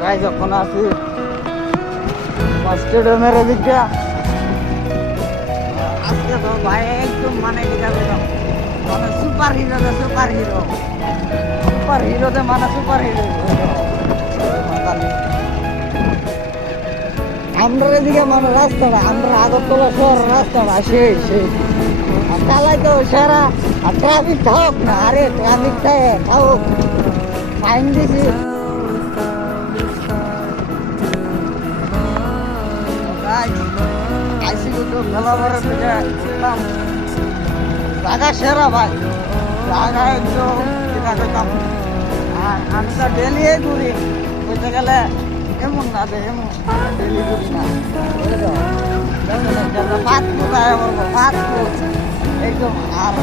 গাই যখন আছি স্টেডিয়ামের এদিকটা আজকে তো ভাই একদম মানে মানে সুপার হিরো সুপার হিরো সুপার হিরোতে মানে সুপার হিরো আমরা এদিকে মানে রাস্তাটা আমরা আগরতলা শহর রাস্তাটা সেই আর চালাই তো সেরা আর ট্রাফিক থাক না আরে ট্রাফিক থাক ফাইন দিছি আইসি তো মেলা বড় জায়গা সেরা ভাই জায়গা একদম যেটা করতাম আর আমি তো ডেলি ঘুরি বলতে গেলে এমন না যে এমন ডেলি ঘুরি না পাঁচ ফুট আয় বলবো 5 ফুট একদম আর